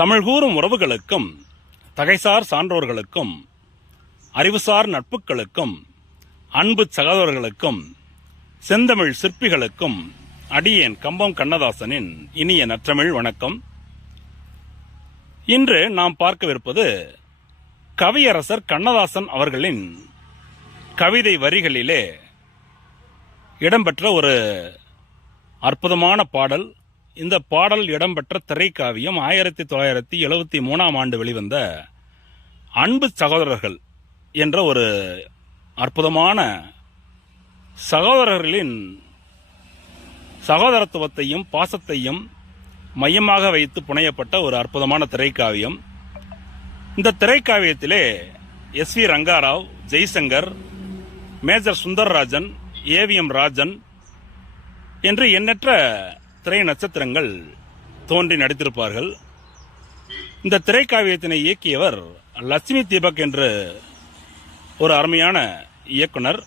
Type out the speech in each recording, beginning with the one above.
தமிழ் கூறும் உறவுகளுக்கும் தகைசார் சான்றோர்களுக்கும் அறிவுசார் நட்புகளுக்கும் அன்பு சகோதரர்களுக்கும் செந்தமிழ் சிற்பிகளுக்கும் அடியேன் கம்பம் கண்ணதாசனின் இனிய நற்றமிழ் வணக்கம். இன்று நாம் பார்க்கவிருப்பது கவியரசர் கண்ணதாசன் அவர்களின் கவிதை வரிகளிலே இடம்பெற்ற ஒரு அற்புதமான பாடல் இந்த பாடல் இடம்பெற்ற திரைக்காவியம் ஆயிரத்தி தொள்ளாயிரத்தி எழுபத்தி மூணாம் ஆண்டு வெளிவந்த அன்பு சகோதரர்கள் என்ற ஒரு அற்புதமான சகோதரர்களின் சகோதரத்துவத்தையும் பாசத்தையும் மையமாக வைத்து புனையப்பட்ட ஒரு அற்புதமான திரைக்காவியம். இந்த திரைக்காவியத்திலே S V Ranga Rao Jaishankar major Sundararajan AVM Rajan என்று எண்ணற்ற திரை நட்சத்திரங்கள் தோன்றி நடித்திருப்பார்கள். இந்த திரைக்காவியத்தினை இயக்கியவர் லட்சுமி தீபக் என்று ஒரு அருமையான இயக்குனர்.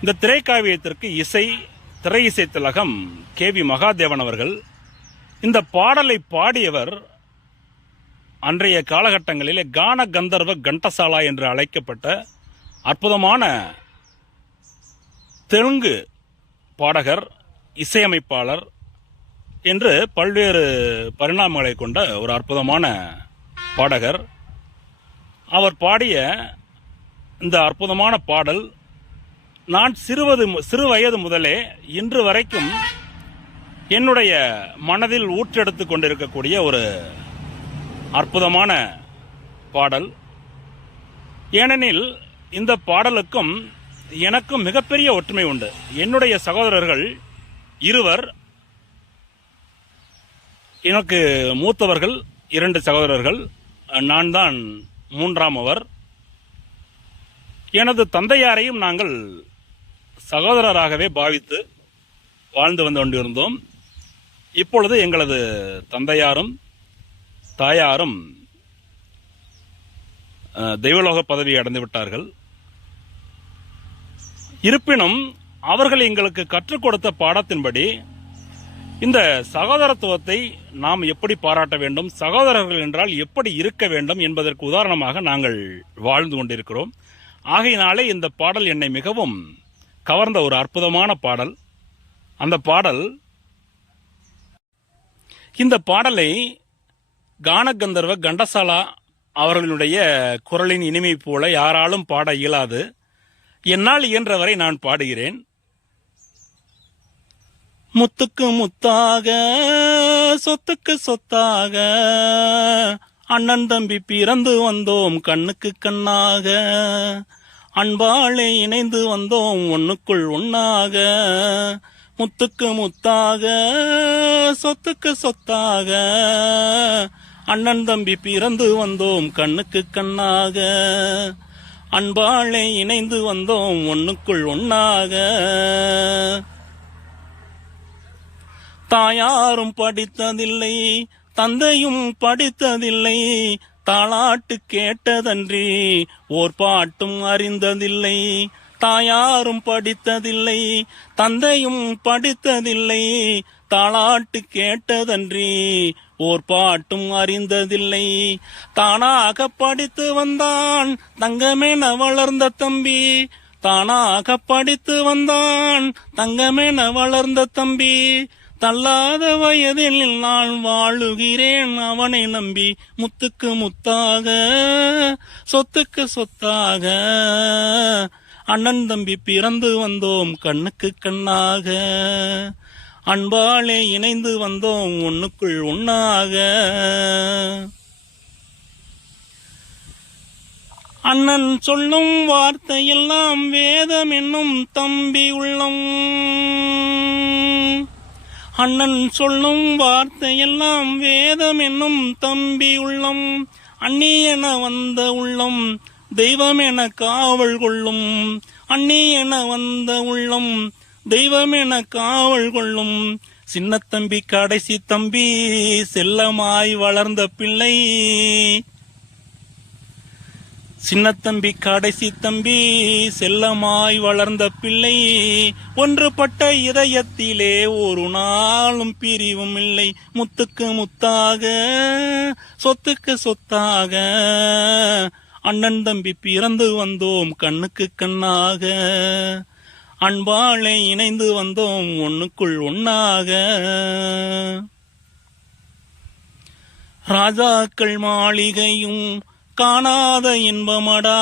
இந்த திரைக்காவியத்திற்கு இசை திரை இசை திலகம் கே வி மகாதேவன் அவர்கள். இந்த பாடலை பாடியவர் அன்றைய காலகட்டங்களிலே கான கந்தர்வ கண்டசாலா என்று அழைக்கப்பட்ட அற்புதமான தெலுங்கு பாடகர் இசையமைப்பாளர் என்று பல்வேறு பரிணாமங்களை கொண்ட ஒரு அற்புதமான பாடகர். அவர் பாடிய இந்த அற்புதமான பாடல் நான் சிறுவது சிறு வயது முதலே இன்று வரைக்கும் என்னுடைய மனதில் ஊற்றெடுத்து கொண்டிருக்கக்கூடிய ஒரு அற்புதமான பாடல். ஏனெனில் இந்த பாடலுக்கும் எனக்கும் மிகப்பெரிய ஒற்றுமை உண்டு. என்னுடைய சகோதரர்கள் இருவர் எனக்கு மூத்தவர்கள் இரண்டு சகோதரர்கள் நான் தான் மூன்றாம் அவர். எனது தந்தையாரையும் நாங்கள் சகோதரராகவே பாவித்து வாழ்ந்து வந்து கொண்டிருந்தோம். இப்பொழுது எங்களது தந்தையாரும் தாயாரும் தெய்வலோக பதவி அடைந்து விட்டார்கள் இருப்பினும் அவர்கள் எங்களுக்கு கற்றுக் கொடுத்த பாடத்தின்படி இந்த சகோதரத்துவத்தை நாம் எப்படி பாராட்ட வேண்டும் சகோதரர்கள் என்றால் எப்படி இருக்க வேண்டும் என்பதற்கு உதாரணமாக நாங்கள் வாழ்ந்து கொண்டிருக்கிறோம். ஆகையினாலே இந்த பாடல் என்னை மிகவும் கவர்ந்த ஒரு அற்புதமான பாடல். அந்த பாடல் இந்த பாடலை கானகந்தர்வ கண்டசாலா அவர்களுடைய குரலின் இனிமை போல யாராலும் பாட இயலாது. என்னால் இயன்றவரை நான் பாடுகிறேன். முத்துக்கு முத்தாக சொத்துக்கு சொத்தாக. அண்ணன் தம்பி பிறந்து வந்தோம் கண்ணுக்கு கண்ணாக. அன்பாளே இணைந்து வந்தோம் ஒண்ணுக்குள் ஒன்னாக முத்துக்கு முத்தாக சொத்துக்கு சொத்தாக. அண்ணன் தம்பி பிறந்து வந்தோம் கண்ணுக்கு கண்ணாக. அன்பாளே இணைந்து வந்தோம் ஒண்ணுக்குள் ஒன்னாக தாயாரும் படித்ததில்லை தந்தையும் படித்ததில்லை தாளாட்டு கேட்டதன்றி ஓர் பாட்டும் அறிந்ததில்லை. தாயாரும் படித்ததில்லை தந்தையும் படித்ததில்லை தாளாட்டு கேட்டதன்றி ஓர் பாட்டும் அறிந்ததில்லை. தானாக படித்து வந்தான் தங்கமென வளர்ந்த தம்பி. தானாக படித்து வந்தான் தங்கமென வளர்ந்த தம்பி. தள்ளாத வயதில் நான் வாழுகிறேன் அவனை நம்பி முத்துக்கு முத்தாக சொத்துக்கு சொத்தாக. அண்ணன் தம்பி பிறந்து வந்தோம் கண்ணுக்கு கண்ணாக. அன்பாலே இணைந்து வந்தோம் ஒண்ணுக்குள் ஒன்னாக அண்ணன் சொல்லும் வார்த்தையெல்லாம் வேதம் என்னும் தம்பி உள்ளம். அண்ணன் சொல்லும் வார்த்தையெல்லாம் வேதம் என்னும் தம்பி உள்ளம் அண்ணி என வந்த உள்ளம் தெய்வம் என காவல் கொள்ளும் அண்ணி என வந்த உள்ளம் தெய்வம் என காவல் கொள்ளும். சின்ன தம்பி கடைசி தம்பி செல்லமாய் வளர்ந்த பிள்ளை சின்னத்தம்பி கடைசி தம்பி செல்லமாய் வளர்ந்த பிள்ளை. ஒன்றுபட்ட இதயத்திலே ஒரு நாளும் பிரிவும் இல்லை. முத்துக்கு முத்தாக சொத்துக்கு சொத்தாக. அண்ணன் தம்பி பிறந்து வந்தோம் கண்ணுக்கு கண்ணாக. அன்பாலே இணைந்து வந்தோம் ஒண்ணுக்குள் ஒன்னாக ராஜாக்கள் மாளிகையும் காணாத இன்பமடா.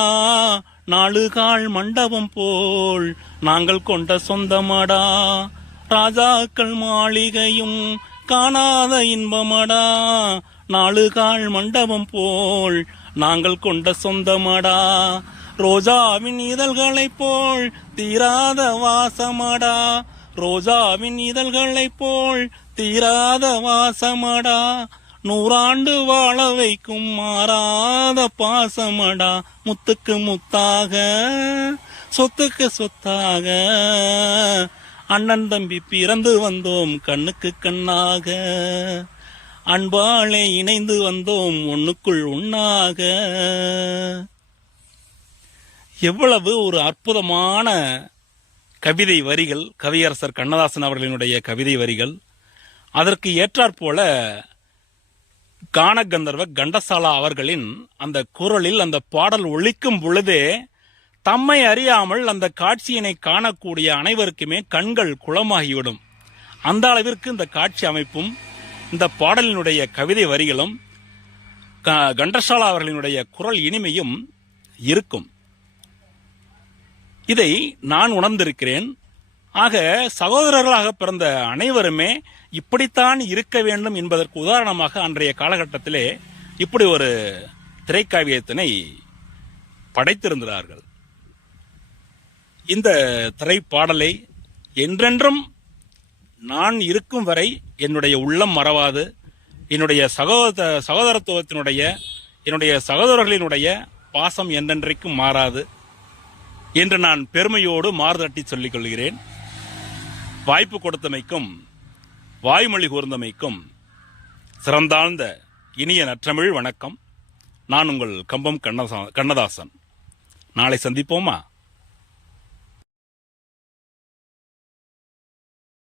நாளுகால் மண்டபம் போல் நாங்கள் கொண்ட சொந்தமடா. ராஜாக்கள் மாளிகையும் காணாத இன்பமடா. நாளுகால் மண்டபம் போல் நாங்கள் கொண்ட சொந்தமடா. ரோஜாவின் இதழ்களைப் போல் தீராத வாசமடா. ரோஜாவின் இதழ்களைப் போல் தீராத வாசமடா. நூறாண்டு வாழ வைக்கும் மாறாத பாசமடா. முத்துக்கு முத்தாக சொத்துக்கு சொத்தாக. அண்ணன் தம்பி பிறந்து வந்தோம் கண்ணுக்கு கண்ணாக. அன்பாலே இணைந்து வந்தோம் ஒண்ணுக்குள் உண்ணாக எவ்வளவு ஒரு அற்புதமான கவிதை வரிகள் கவியரசர் கண்ணதாசன் அவர்களினுடைய கவிதை வரிகள். அதற்கு ஏற்றாற்போல கானகந்தர்வ கண்டசாலா அவர்களின் அந்த குரலில் அந்த பாடல் ஒழிக்கும் பொழுதே தம்மை அறியாமல் அந்த காட்சியினை காணக்கூடிய அனைவருக்குமே கண்கள் குளமாகிவிடும். அந்த அளவிற்கு இந்த காட்சி அமைப்பும் இந்த பாடலினுடைய கவிதை வரிகளும் க- கண்டசாலா அவர்களினுடைய குரல் இனிமையும் இருக்கும். இதை நான் உணர்ந்திருக்கிறேன். ஆக சகோதரர்களாக பிறந்த அனைவருமே இப்படித்தான் இருக்க வேண்டும் என்பதற்கு உதாரணமாக அன்றைய காலகட்டத்திலே இப்படி ஒரு திரைக்காவியத்தினை படைத்திருந்தார்கள். இந்த திரைப்பாடலை என்றென்றும் நான் இருக்கும் வரை என்னுடைய உள்ளம் மறவாது என்னுடைய சகோதர சகோதரத்துவத்தினுடைய என்னுடைய சகோதரர்களினுடைய பாசம் என்றென்றைக்கும் மாறாது என்று நான் பெருமையோடு மாறுதட்டி சொல்லிக் கொள்கிறேன் வாய்ப்பு கொடுத்தமைக்கும் வாய்மொழி கூர்ந்தமைக்கும் சிறந்தாழ்ந்த இனிய நற்றமிழ் வணக்கம். நான் உங்கள் கம்பம் கண்ணதா- கண்ணதாசன். நாளை சந்திப்போமா?